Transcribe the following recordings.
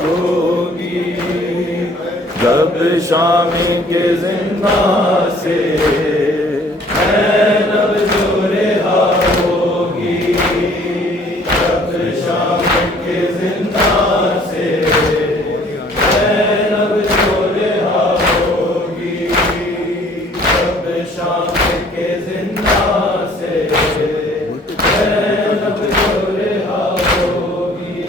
होगी जब शाम के जिंदा से नब जो रेहा होगी जब शाम के जिंदा से नब जो रेहा होगी जब शाम के जिंदा से नब जो रेहा होगी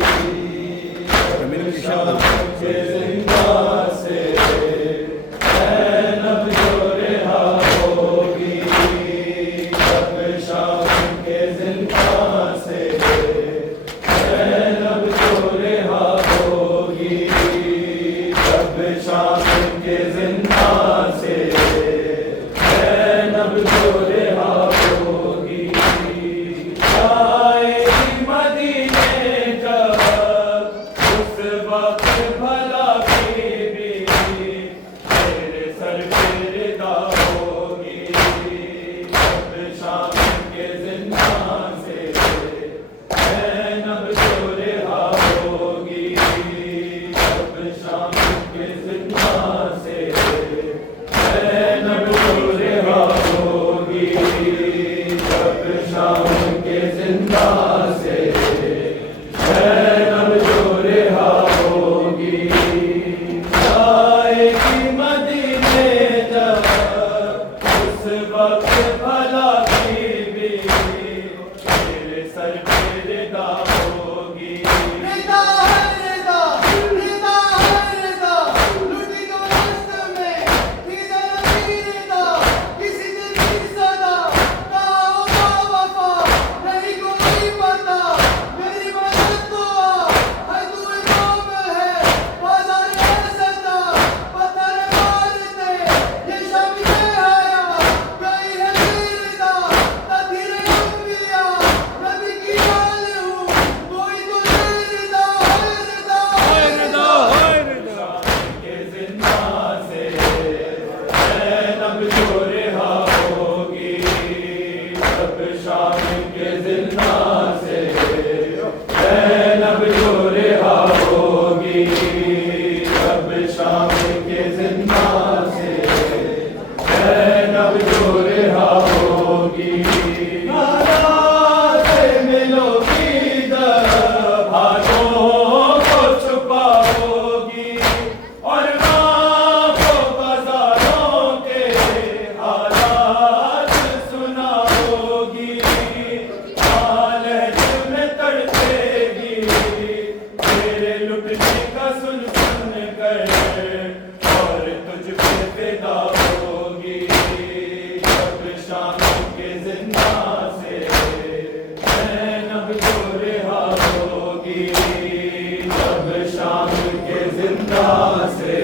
शाम के जिंदा से नब जो रेहा होगी जब शाम के जिंदा से नब जो रेहा होगी जब शाम के जिंदा से नब जो रेहा होगी आएगी मदीने जब उस वक्त भला बीबी तेरे सर पे रिदा होगी जब शाम के जिंदा से नब जो रेहा होगी जब शाम के जिंदा से नब जो रेहा होगी जब शाम के जिंदा से नब जो रेहा होगी आएगी मदीने जब उस वक्त भला बीबी तेरे सर पे रिदा होगी रिदा है रिदा, रिदा है रिदा, लुटी तो दस्त में, इधर भी रिदा, किसी दिन भी सदा, ना होगा वफा, नहीं कोई पता, मेरी मदद को आ, है तू इमाम है, बाजार है सदा, पत्थर मारते, ये शामी है आया, गई है रिदा, तथीरे अंबिया, नबी की आल हूँ, कोई तो रिदा है रिदा है रिदा के जिंदा से नब जो रेहा होगी जब शाम के जिंदा से नब जो रेहा होगी जब शाम के जिंदा से नब जो रेहा होगी नाराज़ मिलोगी जब भागों को छुपाओगी और राहों बाजारों के हालात सुनाओगी लहज में तड़पेगी तेरे लुटने का सुन सुन कर और तुझ पे फिदा होगी जब शाम के जिंदा से नब जो रेहा होगी जब शाम के जिंदा से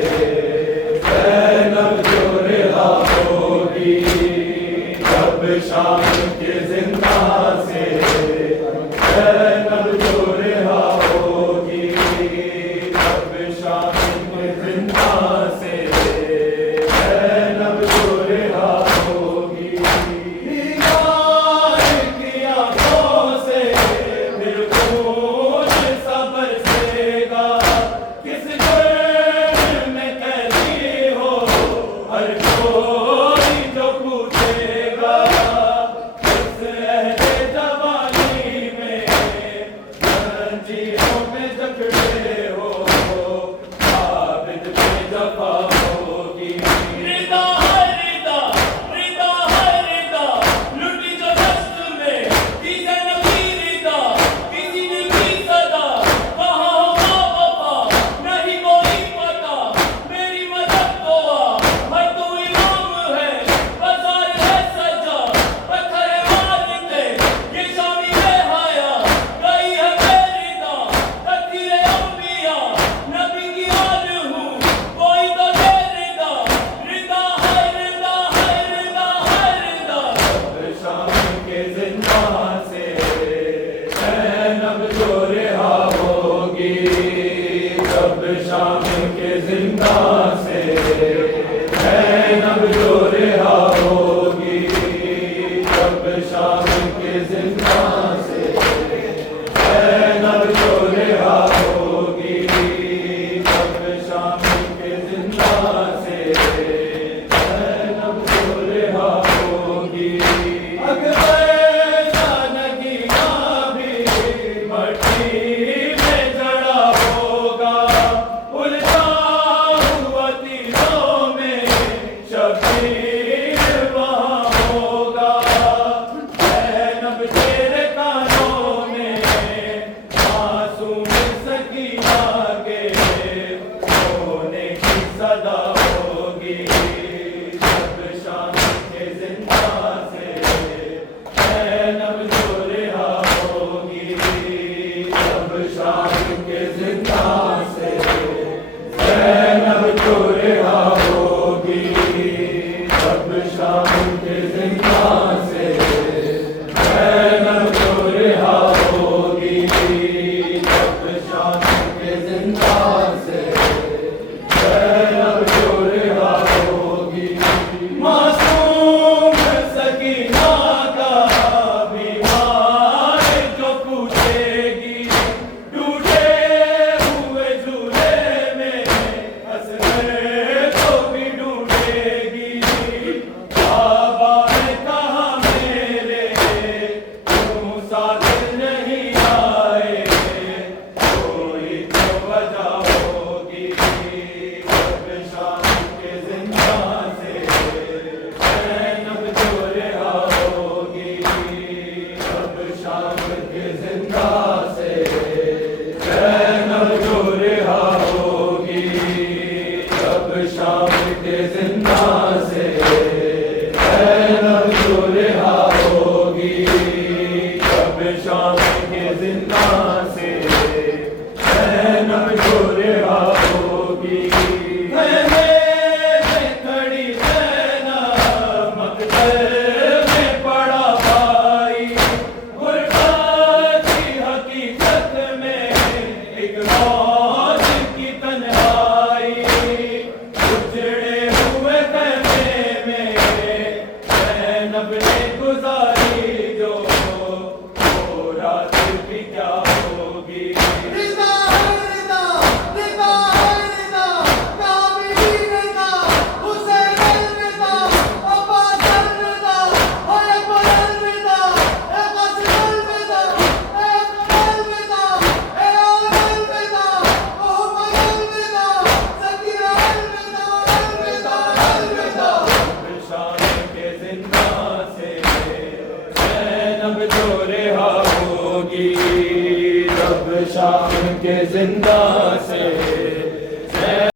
नब जो रेहा होगी जब शाम के जिंदा से नब जो रेहा होगी जब शाम के जिंदा से नब जो रेहा होगी दीदार की आंखों से फिर खून सा बरसेगा किस जुर्म में कैदी हो हर कोई जो पूछेगा इस अहले जवानी में जंजीरों में जकड़े हो आबिद पे जफा होगी रिदा है रिदा, रिदा है रिदा, लुटी जो दस्त में, इधर नबी रिदा, किसी दिन भी सदा, कहाँ होगा वफा, नहीं कोई पता, मेरी मदद को आ, है तू इमाम है, बाजार है सजा, पत्थर है मारते, ये शामी है हाया, गई है बेरिदा, तकदीरे अंबिया, नबी की आल हूँ, कोई तो दे रिदा, रिदा है रिदा है रिदा है रिदा। जब शाम के जिंदा से नब जो रेहा होगी जब शाम के जिंदा से नब जो रेहा होगी जब शाम के जिंदा से नब जो रेहा होगी से